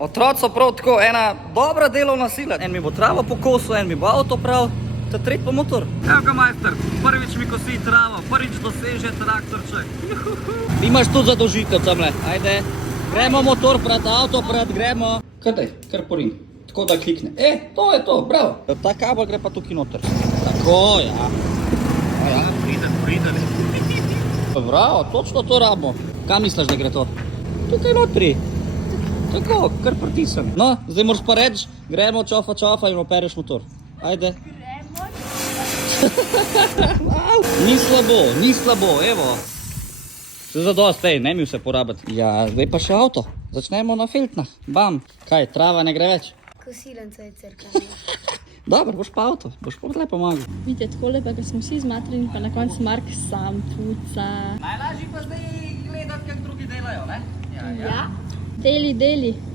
Otroci so prav tako ena dobra delovna sila. En mi bo travo pokosil, en mi bo avto prav, ta tretji pa motor. Evo ga, majster, prvič mi kosi travo, prvič doseže traktorček. Imaš tudi zadolžitev tamle, ajde. Gremo motor pred avto, gremo. Kar porim, tako da klikne. To je to, bravo. Ta kabel gre pa tukaj noter. Tako, ja. Priden. Bravo, točno to rabimo. Kam misliš, da gre to? Tukaj notri. Tako, kar pritisnem. No, zdaj moraš pa reči, gremo čofa in opereš motor. Ajde. Ni slabo, evo. Se zadost, ne mi vse porabiti. Ja, zdaj pa še avto. Začnemo na filtnah. Bam. Kaj, trava ne gre več? Kosilenca je crkava. Dobro, boš pa avto, boš pa le pomagal. Vidite, tako lepa, ko smo vsi zmatreni, pa na koncu Mark sam puca. Najlažje pa zdaj gledati, kako drugi delajo, ne? Ja. Deli.